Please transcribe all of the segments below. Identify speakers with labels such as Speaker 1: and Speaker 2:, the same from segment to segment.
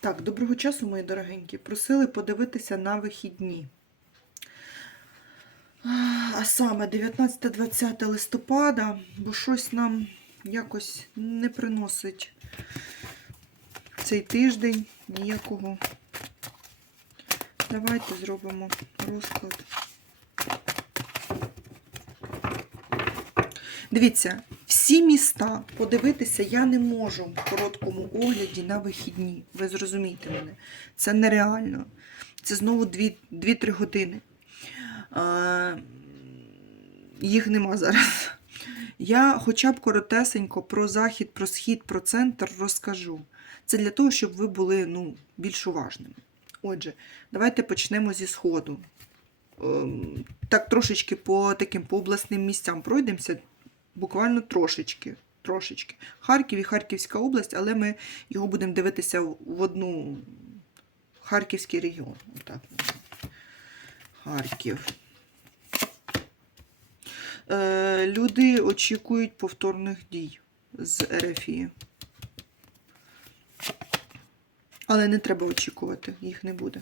Speaker 1: Так, доброго часу, мої дорогенькі. Просили подивитися на вихідні. А саме 19-20 листопада, бо щось нам якось не приносить цей тиждень ніякого. Давайте зробимо розклад. Дивіться, всі міста подивитися я не можу в короткому огляді на вихідні. Ви зрозумієте мене. Це нереально. Це знову 2-3 години. А, їх нема зараз. Я хоча б коротесенько про захід, про схід, про центр розкажу. Це для того, щоб ви були ну, більш уважними. Отже, давайте почнемо зі сходу. Ем, Так, трошечки по таким по обласним місцям пройдемося буквально трошечки. трошечки. Харків і Харківська область, але ми його будемо дивитися в одну Харківський регіон. Отак. Харків. Е, люди очікують повторних дій з РФІ. Але не треба очікувати, їх не буде.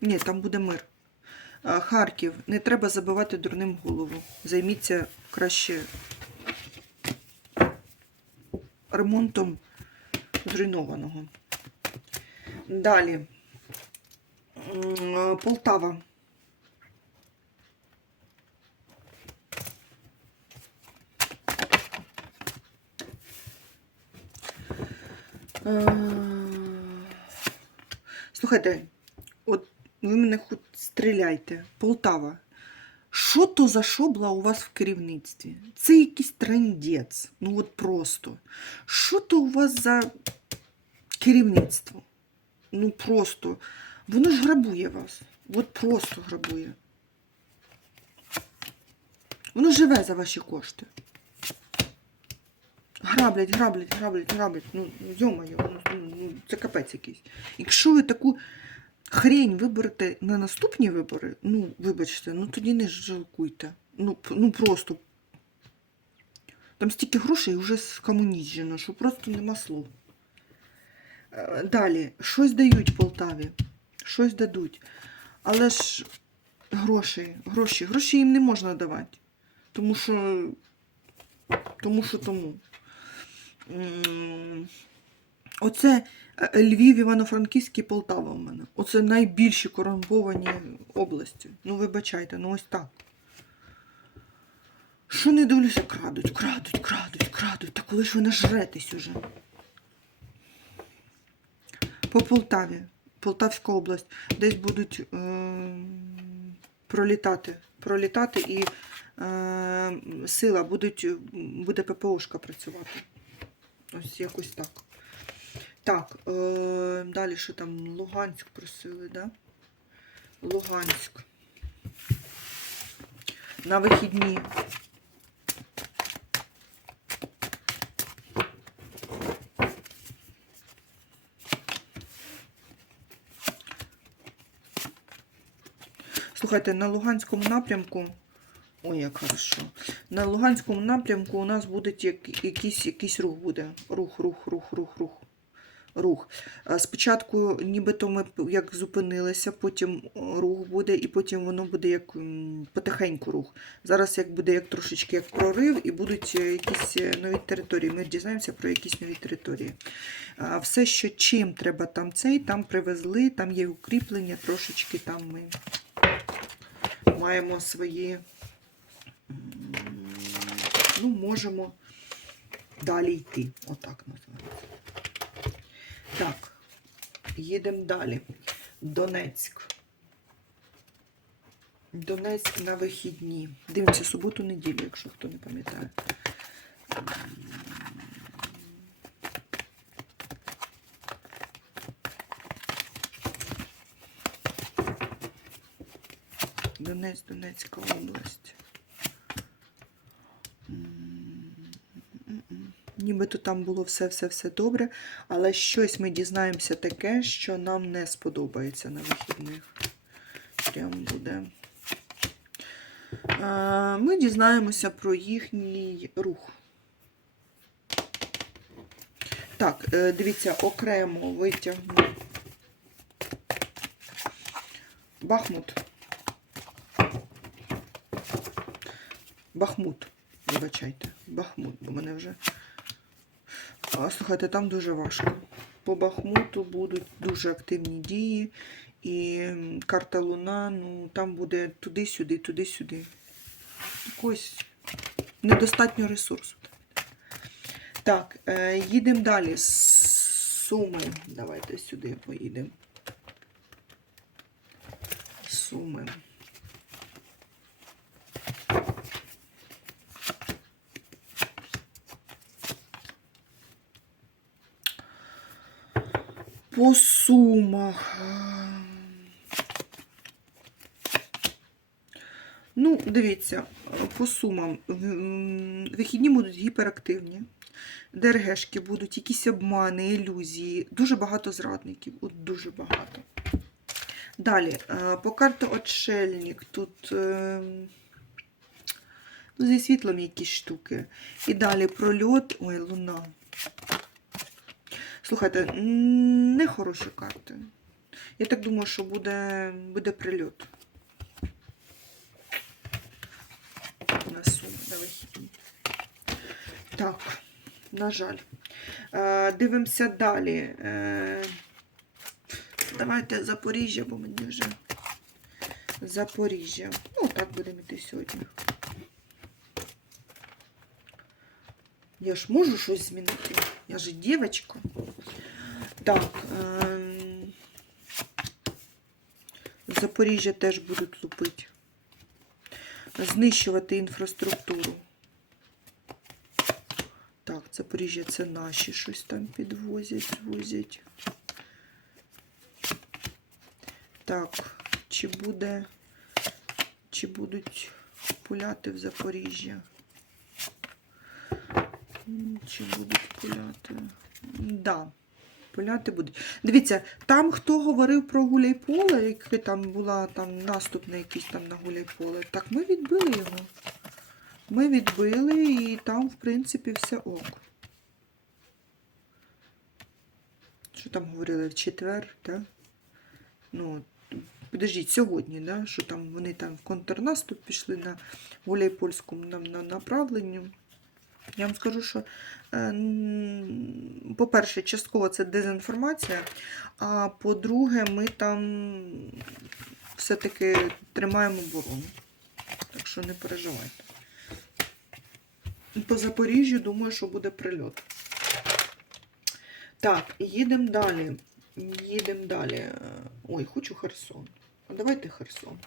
Speaker 1: Ні, там буде мир. Харків, не треба забивати дурним голову. Займіться краще ремонтом зруйнованого. Далі. Полтава. Е, Слухайте, от ви мене хоч стріляйте. Полтава. Що то за шобла у вас в керівництві? Це якийсь трендець. Ну от просто. Що то у вас за керівництво? Ну просто. Воно ж грабує вас. От просто грабує. Воно живе за ваші кошти. Граблять, граблять, граблять, граблять. Ну, йомаю, ну, ну, це капець якийсь. Якщо ви таку хрень виберете на наступні вибори, ну, вибачте, ну тоді не жалкуйте. Ну, ну просто. Там стільки грошей вже скомуніджено, що просто нема слов. Е, Далі, щось дають Полтаві, щось дадуть. Але ж гроші, гроші, гроші їм не можна давати. Тому що. Тому що тому. Оце е, Львів, Івано-Франківський, Полтава у мене. Оце найбільші корумповані області. Ну, вибачайте, ну ось так. Що не дивлюся, крадуть, крадуть, крадуть, крадуть. Та коли ж ви нажретесь уже? По Полтаві, Полтавська область, десь будуть е- пролітати. Пролітати і е- сила будуть, буде ППОшка працювати. Ось якось так. Так, е, далі що там? Луганськ просили, да? Луганськ. На вихідні. Слухайте, на Луганському напрямку. Ой, як хорошо. На Луганському напрямку у нас буде якийсь, якийсь рух буде. Рух, рух, рух, рух, рух. Рух. Спочатку нібито ми як зупинилися, потім рух буде, і потім воно буде як потихеньку рух. Зараз як буде як трошечки як прорив, і будуть е, якісь е, нові території. Ми дізнаємося про якісь нові території. Все, що чим треба там цей, там привезли, там є укріплення, трошечки там ми маємо свої, ну, можемо далі йти. Отак називається. Так, їдемо далі. Донецьк. Донецьк на вихідні. Дивимося суботу, неділю, якщо хто не пам'ятає. Донець, Донецька область. Нібито там було все-все-все добре, але щось ми дізнаємося таке, що нам не сподобається на вихідних. Прям буде. Ми дізнаємося про їхній рух. Так, е, дивіться, окремо витягну. Бахмут. Бахмут. Вибачайте. Бахмут, бо мене вже. А, слухайте, там дуже важко. По Бахмуту будуть дуже активні дії. І карта Луна, ну там буде туди-сюди, туди-сюди. Якось недостатньо ресурсу. Так, е, їдемо далі. Суми. Давайте сюди поїдемо. Суми. По сумах. Ну, дивіться, по сумам. Вихідні будуть гіперактивні. ДРГшки будуть, якісь обмани, ілюзії. Дуже багато зрадників. От дуже багато. Далі, е, по карті Отшельник. Тут е, ну, зі світлом якісь штуки. І далі прольот. Ой, луна. Слухайте, не хороші карти. Я так думаю, що буде, буде прильот. На суму, на. Так, на жаль. Е, дивимося далі. Е, давайте Запоріжжя, бо мені вже Запоріжжя. Ну, так будемо йти сьогодні. Я ж можу щось змінити. Я ж дівчинка. Так. Ем... Запоріжжя теж будуть лупити. Знищувати інфраструктуру. Так, Запоріжжя це наші щось там підвозять, возять. Так, чи буде, чи будуть пуляти в Запоріжжя? Чи будуть пуляти? Да, пуляти будуть. Дивіться, там хто говорив про Гуляйполе, яке там була там наступ на якийсь там на Гуляйполе, так ми відбили його. Ми відбили і там, в принципі, все ок. Що там говорили в четвер, так? Ну, подождіть, сьогодні, да? що там вони там в контрнаступ пішли на Гуляйпольському на, на направленню. Я вам скажу, що, е, по-перше, частково це дезінформація, а по-друге, ми там все-таки тримаємо оборону. Так що не переживайте. По Запоріжжю, думаю, що буде прильот. Так, їдемо далі. Їдемо далі. Ой, хочу Херсон. А давайте Херсон.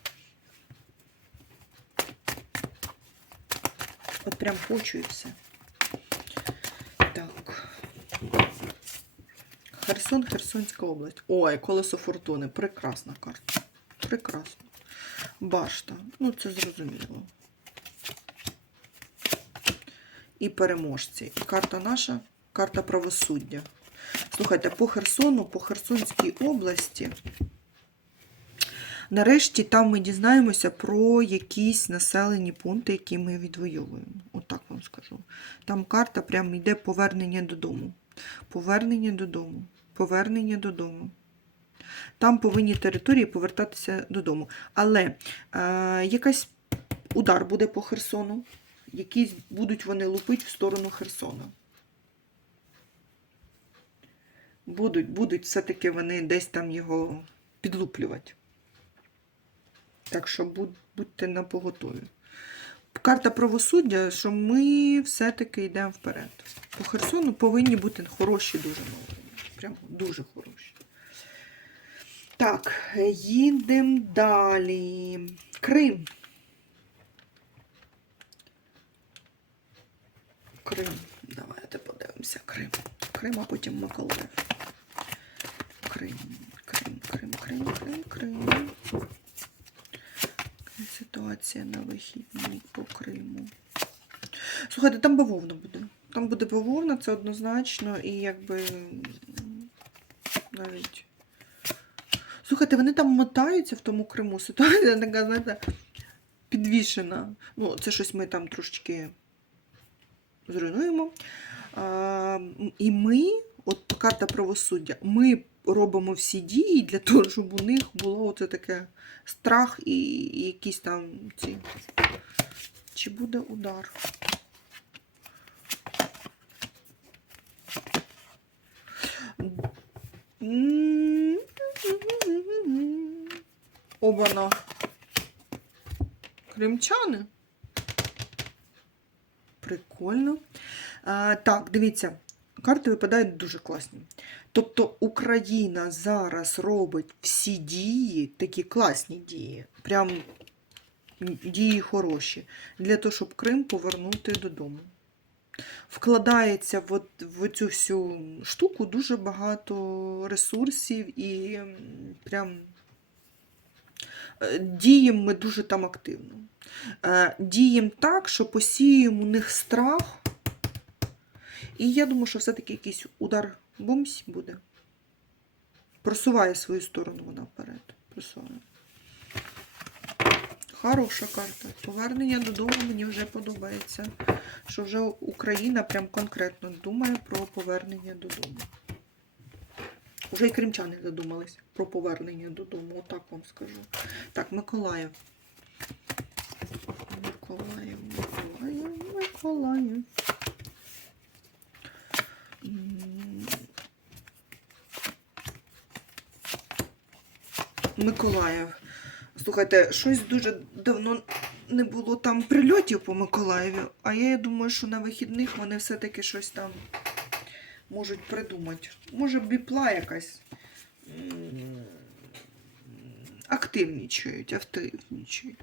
Speaker 1: От прям хочу і все. Так. Херсон, Херсонська область. Ой, колесо фортуни. Прекрасна карта. Прекрасно. Башта. Ну, це зрозуміло. І переможці. І карта наша, карта правосуддя. Слухайте, по Херсону, по Херсонській області. Нарешті там ми дізнаємося про якісь населені пункти, які ми відвоюємо. Отак вам скажу. Там карта прям йде повернення додому. Повернення додому. Повернення додому. Там повинні території повертатися додому. Але е, якась удар буде по Херсону, якісь будуть вони лупити в сторону Херсона. Будуть, будуть все-таки вони десь там його підлуплювати. Так що будь, будьте на поготові. Карта правосуддя, що ми все-таки йдемо вперед. По Херсону повинні бути хороші дуже новини. Прям дуже хороші. Так, їдемо далі. Крим. Крим. Давайте подивимося Крим. Крим, а потім Миколаїв. Крим, Крим, Крим, Крим, Крим, Крим. Ситуація на вихідні по Криму. Слухайте, там бавовна буде. Там буде бавовна, це однозначно, і якби навіть. Слухайте, вони там мотаються в тому Криму. Ситуація така, знаєте, підвішена. Ну, це щось ми там трошечки зруйнуємо. А, і ми от карта правосуддя. Ми робимо всі дії для того, щоб у них було оце таке страх і, якісь там ці. Чи буде удар? Обана. Кримчани. Прикольно. А, так, дивіться, карти випадають дуже класні. Тобто Україна зараз робить всі дії, такі класні дії, прям дії хороші, для того, щоб Крим повернути додому. Вкладається в, от- в цю всю штуку дуже багато ресурсів і прям е, діємо ми дуже там активно. Е, Діємо так, що посіємо у них страх. І я думаю, що все-таки якийсь удар бумсь буде. Просуває свою сторону вона вперед. Просуває. Хороша карта. Повернення додому мені вже подобається. Що вже Україна прям конкретно думає про повернення додому. Уже і кримчани задумались про повернення додому, отак вам скажу. Так, Миколаїв. Миколаїв, Миколаїв, Миколаїв. Миколаїв. Слухайте, щось дуже давно не було там прильотів по Миколаєві, а я думаю, що на вихідних вони все-таки щось там можуть придумати. Може, біпла якась м, активнічають, активнічають.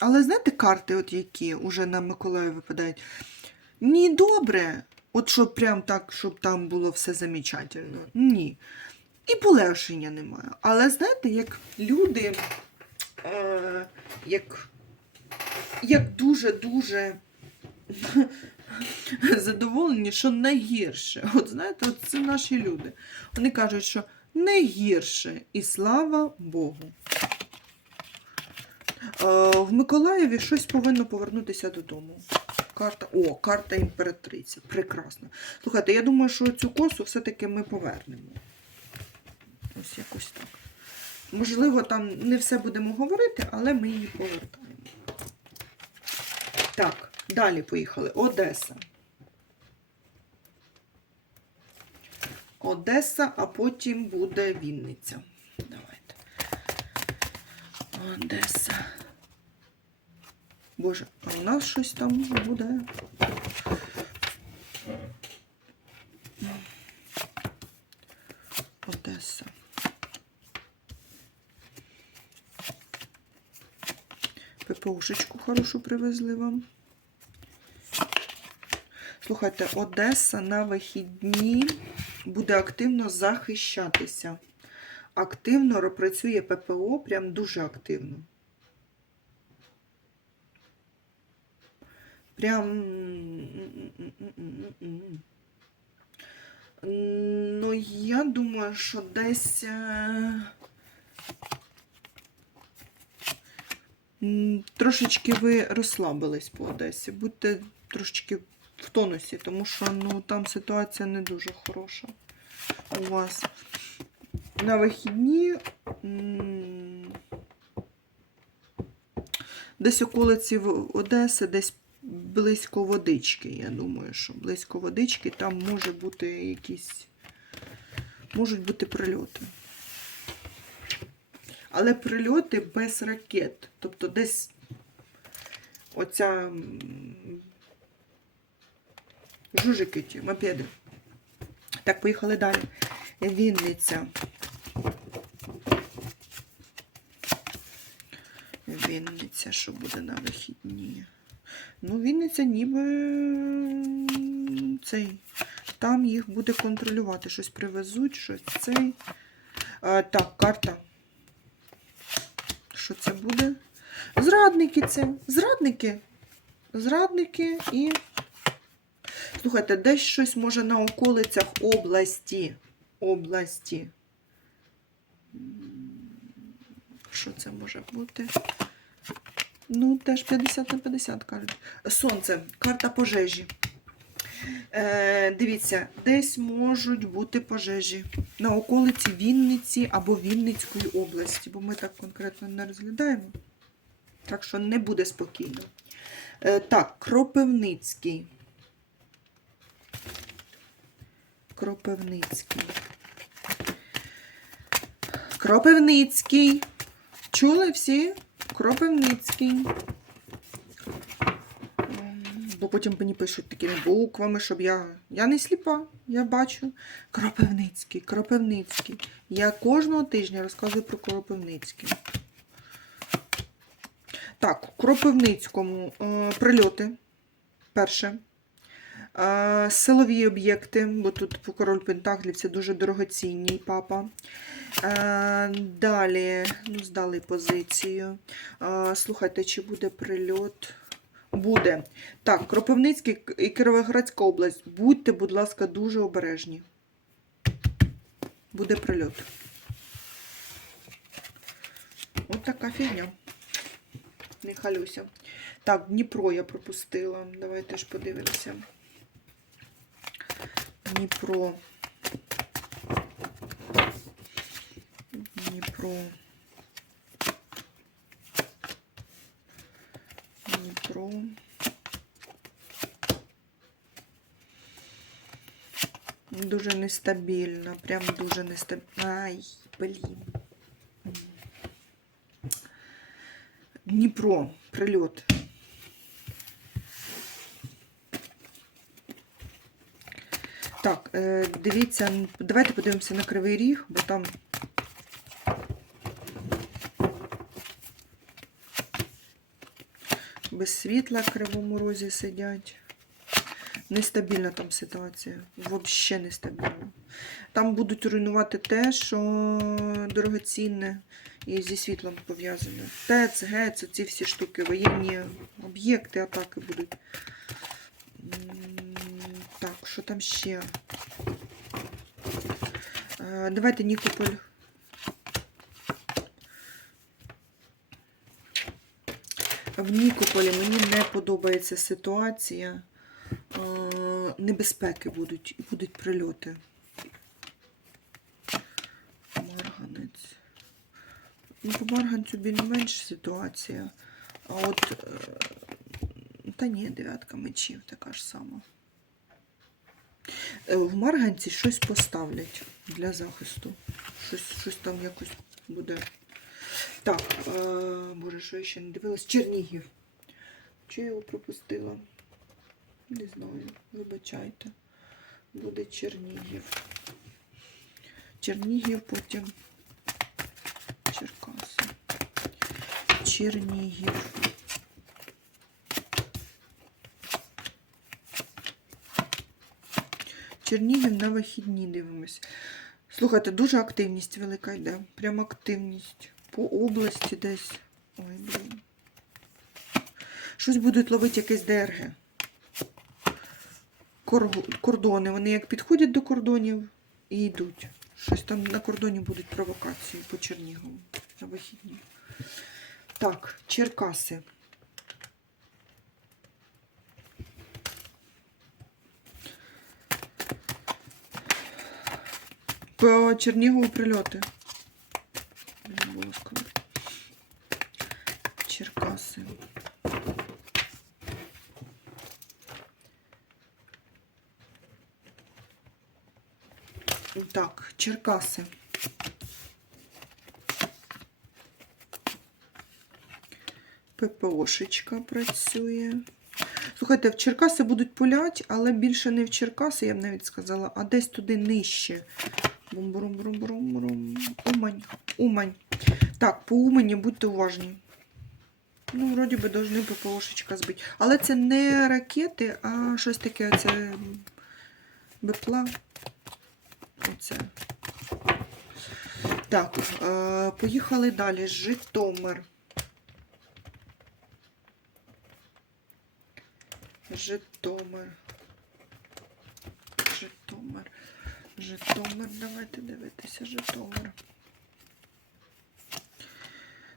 Speaker 1: Але знаєте, карти, от які вже на Миколаїв випадають, ні, добре, от щоб прям так, щоб там було все замечательно. Ні. І полегшення немає. Але знаєте, як люди, е, як, як дуже-дуже задоволені, що найгірше. От знаєте, от це наші люди. Вони кажуть, що найгірше, і слава Богу. Е, в Миколаєві щось повинно повернутися додому. Карта. О, карта імператриця. Прекрасно. Слухайте, я думаю, що цю косу все-таки ми повернемо. Ось якось так. Можливо, там не все будемо говорити, але ми її повертаємо. Так, далі поїхали. Одеса. Одеса, а потім буде Вінниця. Давайте. Одеса. Боже, а у нас щось там буде. Одеса. ППУшечку хорошу привезли вам. Слухайте, Одеса на вихідні буде активно захищатися. Активно працює ППО, прям дуже активно. Прям. Ну, я думаю, що десь. Трошечки ви розслабились по Одесі. Будьте трошечки в тонусі, тому що ну, там ситуація не дуже хороша у вас. На вихідні десь околиці Одеси, десь близько водички. Я думаю, що близько водички там може бути якісь. Можуть бути прильоти. Але прильоти без ракет. Тобто десь оця жужики ті, мопеди. Так, поїхали далі. Вінниця. Вінниця, що буде на вихідні? Ну, Вінниця ніби цей. Там їх буде контролювати. Щось привезуть, щось цей. А, так, карта. Що це буде? Зрадники це. Зрадники. Зрадники і. Слухайте, десь щось може на околицях області. Області. Що це може бути? Ну, теж 50 на 50 кажуть. Сонце, карта пожежі. Е, дивіться, десь можуть бути пожежі на околиці Вінниці або Вінницької області, бо ми так конкретно не розглядаємо. Так що не буде спокійно. Е, так, Кропивницький. Кропивницький. Кропивницький. Чули всі? Кропивницький. Бо потім мені пишуть такими буквами, щоб я. Я не сліпа, я бачу. Кропивницький, Кропивницький. Я кожного тижня розказую про Кропивницький. Так, у Кропивницькому е, прильоти. Перше. Е, силові об'єкти, бо тут король Пентаклів це дуже дорогоцінний папа. Е, далі, ну, здали позицію. Е, слухайте, чи буде прильот? Буде. Так, Кропивницький і Кіровоградська область. Будьте, будь ласка, дуже обережні. Буде прильот. От така фігня. Не халюся. Так, Дніпро я пропустила. Давайте ж подивимося. Дніпро. Дніпро. Дніпро. Дуже нестабільно, прям дуже нестабільно. Ай, блін. Дніпро, прильот. Так, е, дивіться, давайте подивимося на Кривий Ріг, бо там без світла в Кривому Розі сидять. Нестабільна там ситуація. Взагалі нестабільна. Там будуть руйнувати те, що дорогоцінне і зі світлом пов'язане. ТЕЦ, ГЕЦ, ці всі штуки, воєнні об'єкти, атаки будуть. Так, що там ще? Е, Давайте Нікополь. В Нікополі мені не подобається ситуація. Е, Небезпеки будуть будуть прильоти. Марганець. Ну, по Марганцю більш-менш ситуація. А от. е, Та ні, дев'ятка мечів така ж сама. Е, В Марганці щось поставлять для захисту. Щось, щось там якось буде. Так, е, боже, що я ще не дивилась? Чернігів. Чи я його пропустила? Не знаю, вибачайте. Буде Чернігів. Чернігів, потім Черкаси. Чернігів. Чернігів на вихідні дивимось. Слухайте, дуже активність велика йде. Прям активність. По області десь. Ой, блін. Щось будуть ловити якесь ДРГ. Кордони. Вони як підходять до кордонів і йдуть. Щось там на кордоні будуть провокації по Чернігову на вихідні. Так, Черкаси. По Чернігову прильоти. Блін, було сказано. Черкаси. Так, Черкаси. ППОшечка працює. Слухайте, в Черкаси будуть пулять, але більше не в Черкаси, я б навіть сказала, а десь туди нижче. Бум-бурум-бурум-бурум-бурум. Умань. Умань. Так, по Умані будьте уважні. Ну, вроді би, должны ППОшечка збити. Але це не ракети, а щось таке, це бепла. Оце. Так, е, поїхали далі. Житомир. Житомир. Житомир. Житомир. Давайте дивитися, Житомир.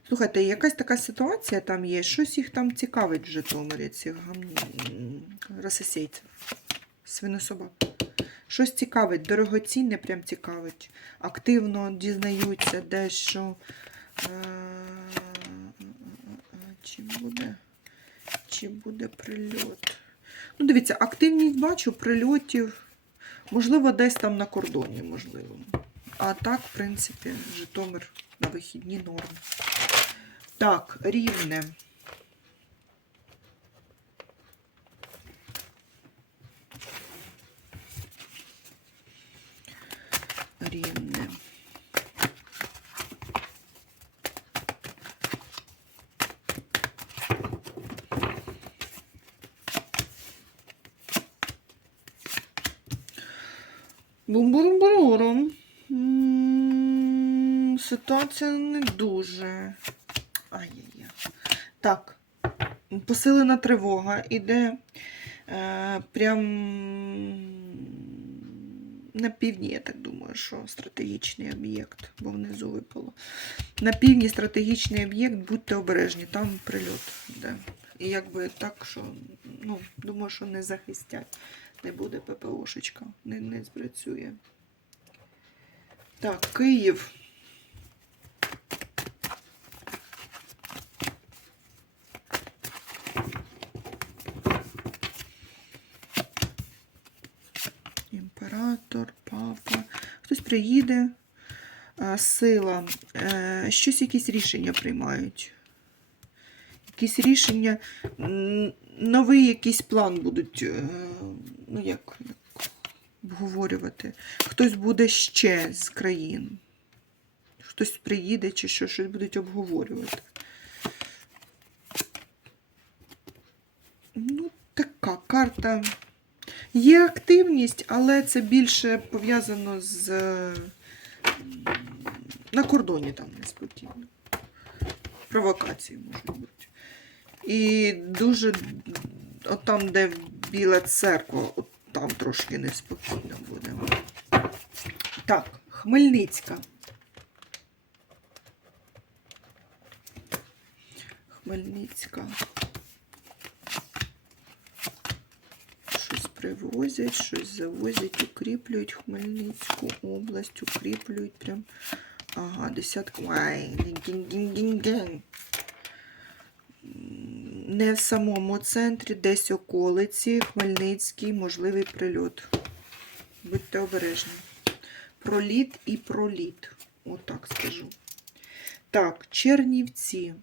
Speaker 1: Слухайте, якась така ситуація там є. Щось їх там цікавить в Житомирі, цих гам... рососейців. свинособак. Щось цікавить, дорогоцінне прям цікавить. Активно дізнаються дещо. Е, Чи буде, чи буде прильот? Ну, дивіться, активність бачу, прильотів. Можливо, десь там на кордоні, можливо. А так, в принципі, Житомир на вихідні норм. Так, рівне. Бум-бурум-бурум. Ситуація не дуже. Ай-яй-яй. Так. Посилена тривога іде е, прям на півдні, я так що стратегічний об'єкт, бо внизу випало. На півдні стратегічний об'єкт, будьте обережні, там прильот йде. І якби так, що, ну, думаю, що не захистять. Не буде ППОшечка, не, не спрацює. Так, Київ. Імператор, папа. Хтось приїде. Сила. Е, Щось якісь рішення приймають. Якісь рішення, новий якийсь план будуть, е, ну як, як обговорювати. Хтось буде ще з країн. Хтось приїде чи що, щось будуть обговорювати. Ну, така карта. Є активність, але це більше пов'язано з е, на кордоні там неспокійно. Провокації можуть бути. І дуже от там, де Біла церква, от там трошки неспокійно буде. Так, Хмельницька. Хмельницька. Щось привозять, щось завозять, укріплюють Хмельницьку область, укріплюють прям. Ага, десятка. Ай, гінь-гінь-гінь-гінь. Не в самому центрі, десь околиці, Хмельницький, можливий прильот. Будьте обережні. Проліт і проліт. Отак скажу. Так, Чернівці.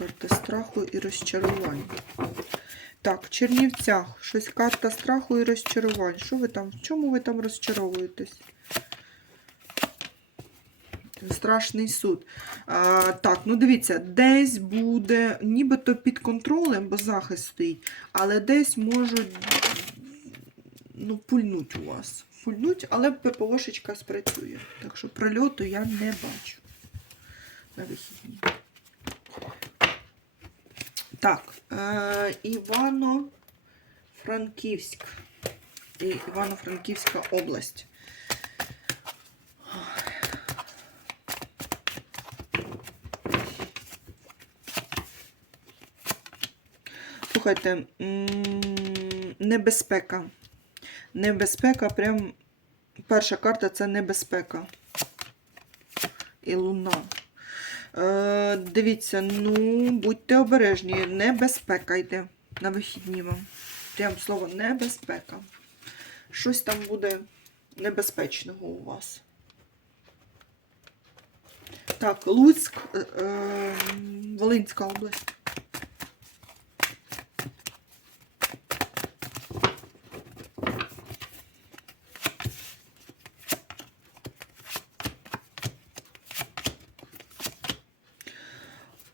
Speaker 1: Карта страху і розчарувань. Так, Чернівцях. Щось карта страху і розчарувань. Що ви там? В чому ви там розчаровуєтесь? Страшний суд. А, так, ну дивіться, десь буде нібито під контролем, бо захист стоїть, але десь можуть ну, пульнуть у вас. Пульнуть, але ППОшечка спрацює. Так що прильоту я не бачу на вихідні. Так, е, Івано-Франківськ. Івано-Франківська область. Слухайте, небезпека. Небезпека, прям перша карта це небезпека. І луна. Е, дивіться, ну, будьте обережні, небезпека йде на вихідні вам. Прям слово небезпека. Щось там буде небезпечного у вас. Так, Луцьк, е, е, Волинська область.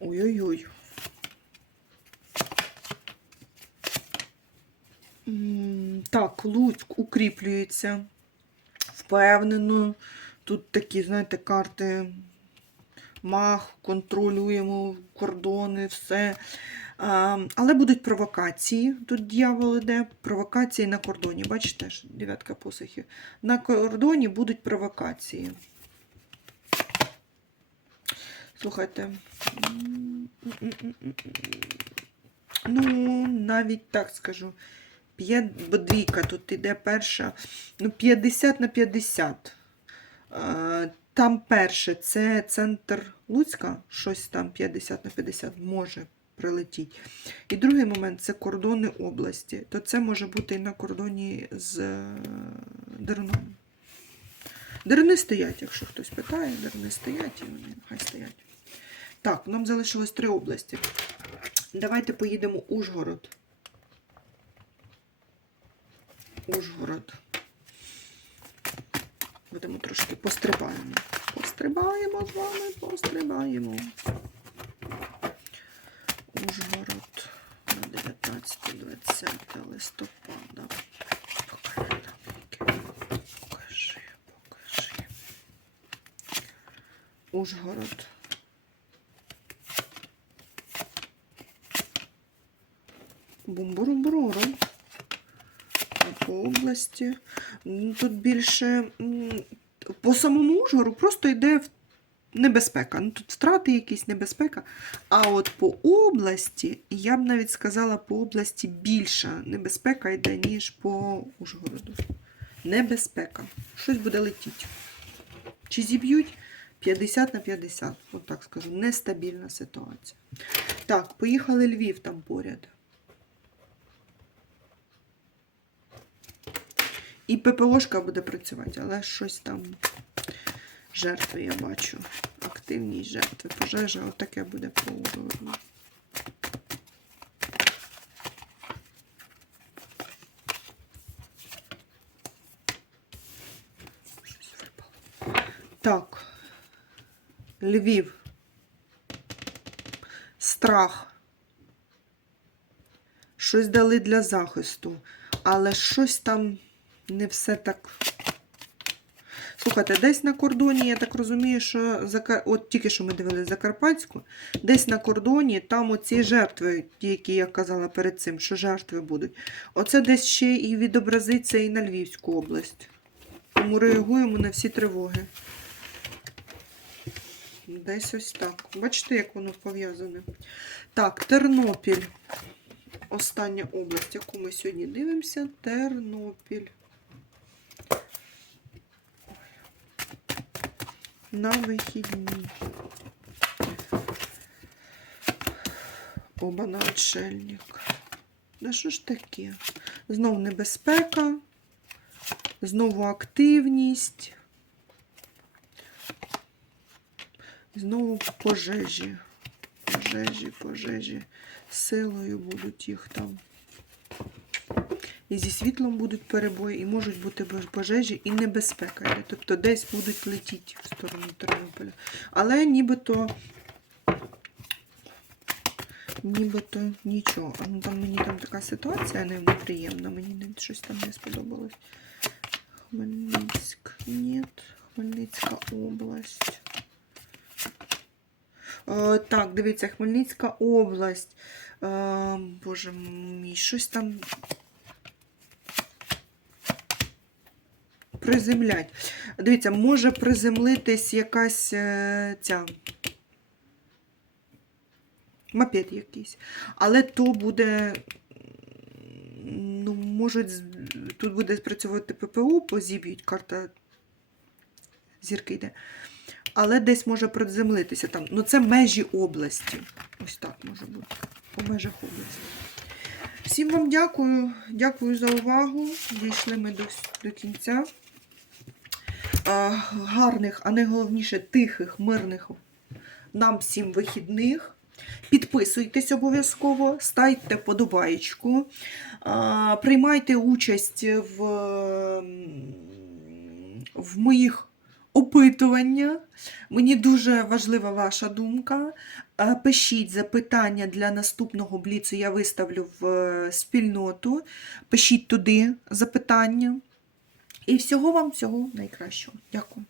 Speaker 1: Ой-ой-ой. М, Так, Луцьк укріплюється. Впевнено. Тут такі, знаєте, карти мах, контролюємо кордони, все. А, але будуть провокації. Тут дьявол іде. Провокації на кордоні. Бачите, дев'ятка посохів. На кордоні будуть провокації. Слухайте. Ну, навіть так скажу. П'є- бо двійка тут іде перша. Ну, 50 на 50. Е, Там перше це центр Луцька, щось там 50 на 50 може прилетіти. І другий момент це кордони області. То це може бути і на кордоні з е, Деруном. Дерни стоять, якщо хтось питає, дерни стоять і вони хай стоять. Так, нам залишилось три області. Давайте поїдемо Ужгород. Ужгород. Будемо трошки пострибаємо. Пострибаємо з вами, пострибаємо. Ужгород на 19-20 листопада. Покажи, покажи. Ужгород. Бум-бурум-бурум. По області. Тут більше по самому Ужгору просто йде небезпека. Ну, тут втрати якісь небезпека. А от по області, я б навіть сказала, по області більша небезпека йде, ніж по Ужгороду. Небезпека. Щось буде летіти. Чи зіб'ють 50 на 50, от так скажу. Нестабільна ситуація. Так, поїхали Львів там поряд. І ППОшка буде працювати, але щось там жертви я бачу. Активність жертви. Пожежа, отаке буде по випало. Так. Львів. Страх. Щось дали для захисту, але щось там не все так. Слухайте, десь на кордоні, я так розумію, що от тільки що ми дивилися Закарпатську, десь на кордоні там оці жертви, які я казала перед цим, що жертви будуть. Оце десь ще і відобразиться і на Львівську область. Тому реагуємо на всі тривоги. Десь ось так. Бачите, як воно пов'язане. Так, Тернопіль. Остання область, яку ми сьогодні дивимося. Тернопіль. На вихідні. Оба на отшельник. Да що ж таке? Знову небезпека, знову активність, знову пожежі. Пожежі, пожежі. Силою будуть їх там. І зі світлом будуть перебої, і можуть бути пожежі, і небезпека. Тобто десь будуть летіти в сторону Тернополя. Але нібито. Нібито нічого. Ну там мені там така ситуація неприємна, мені щось там не сподобалось. Хмельницьк. Ні. Хмельницька область. Е, так, дивіться, Хмельницька область. Е, боже мій, щось там приземлять. Дивіться, може приземлитись якась е, ця. Мопед якийсь. Але то буде. Ну, можуть, тут буде спрацьовувати ППО, позіб'ють карта зірки йде. Але десь може приземлитися там. Ну, це межі області. Ось так може бути. По межах області. Всім вам дякую. Дякую за увагу. Дійшли ми до, до кінця. А, гарних, а найголовніше тихих, мирних нам всім вихідних. Підписуйтесь обов'язково, ставте подобаєчку, приймайте участь в, в моїх опитуваннях. Мені дуже важлива ваша думка. Е, Пишіть запитання для наступного бліцу, я виставлю в е, спільноту. Пишіть туди запитання. І всього вам всього найкращого. Дякую.